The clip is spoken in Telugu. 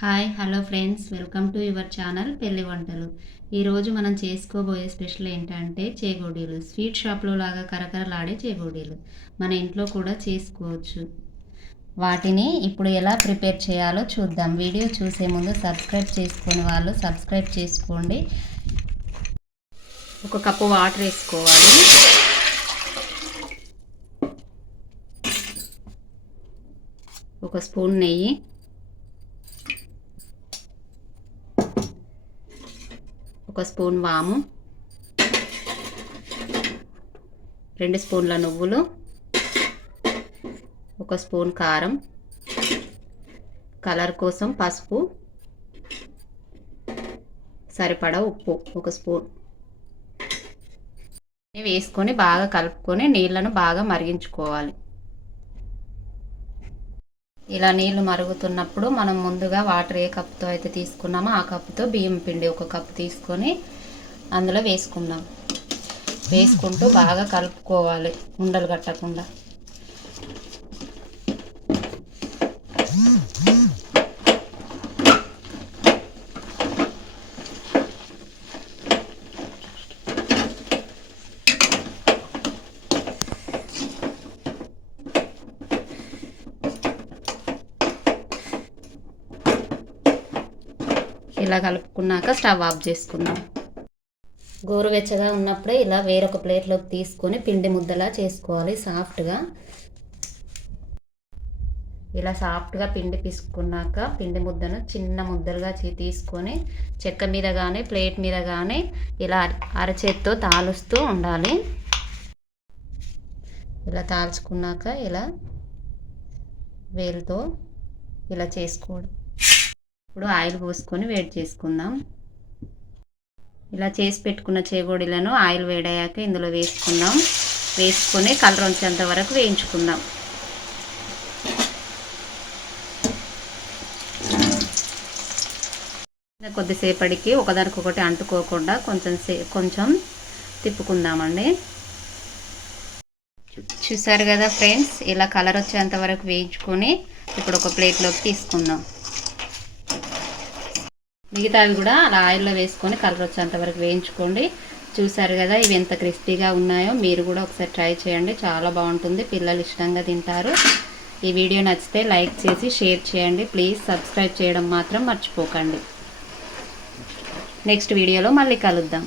Hi hello friends, welcome to your channel పెళ్లి వంటలు. ఈరోజు మనం చేసుకోబోయే స్పెషల్ ఏంటంటే చేగోడీలు. స్వీట్ షాప్లో లాగా కరకరలాడే చేగోడీలు మన ఇంట్లో కూడా చేసుకోవచ్చు. వాటిని ఇప్పుడు ఎలా ప్రిపేర్ చేయాలో చూద్దాం. వీడియో చూసే ముందు సబ్స్క్రైబ్ చేసుకునే వాళ్ళు సబ్స్క్రైబ్ చేసుకోండి. ఒక కప్పు వాటర్ వేసుకోవాలి. ఒక స్పూన్ నెయ్యి, ఒక స్పూన్ వాము, 2 స్పూన్ల నువ్వులు, ఒక స్పూన్ కారం, కలర్ కోసం పసుపు, సరిపడా ఉప్పు ఒక స్పూన్ వేసుకొని బాగా కలుపుకొని నీళ్ళను బాగా మరిగించుకోవాలి. ఇలా నీళ్లు మరుగుతున్నప్పుడు మనం ముందుగా వాటర్ ఏ కప్పుతో అయితే తీసుకున్నామో ఆ కప్పుతో బియ్యం పిండి ఒక కప్పు తీసుకొని అందులో వేసుకుందాం. వేసుకుంటూ బాగా కలుపుకోవాలి ఉండలు కట్టకుండా. ఇలా కలుపుకున్నాక స్టవ్ ఆఫ్ చేసుకుందాం. గోరువెచ్చగా ఉన్నప్పుడే ఇలా వేరొక ప్లేట్లోకి తీసుకొని పిండి ముద్దలా చేసుకోవాలి. ఇలా సాఫ్ట్గా పిండి పిసుకున్నాక పిండి ముద్దను చిన్న ముద్దలుగా తీసుకొని చెక్క మీద కానీ ప్లేట్ మీద కానీ ఇలా అరచేత్తో తాలుస్తూ ఉండాలి. ఇలా తాల్చుకున్నాక ఇలా వేలుతో ఇలా చేసుకోవడం. ఇప్పుడు ఆయిల్ పోసుకొని వేడి చేసుకుందాం. ఇలా చేసి పెట్టుకున్న చేగోడీలను ఆయిల్ వేడయ్యాక ఇందులో వేసుకుందాం. వేసుకొని కలర్ వచ్చేంత వరకు వేయించుకుందాం. కొద్దిసేపటికి ఒకదానికొకటి అంటుకోకుండా కొంచెం తిప్పుకుందామండి. చూసారు కదా ఫ్రెండ్స్, ఇలా కలర్ వచ్చేంత వరకు వేయించుకొని ఇప్పుడు ఒక ప్లేట్లోకి తీసుకుందాం. మిగతావి కూడా అలా ఆయిల్లో వేసుకొని కలర్ వచ్చేంత వరకు వేయించుకోండి. చూసారు కదా ఇవి ఎంత క్రిస్పీగా ఉన్నాయో. మీరు కూడా ఒకసారి ట్రై చేయండి, చాలా బాగుంటుంది. పిల్లలు ఇష్టంగా తింటారు. ఈ వీడియో నచ్చితే లైక్ చేసి షేర్ చేయండి. ప్లీజ్ సబ్స్క్రైబ్ చేయడం మాత్రం మర్చిపోకండి. నెక్స్ట్ వీడియోలో మళ్ళీ కలుద్దాం.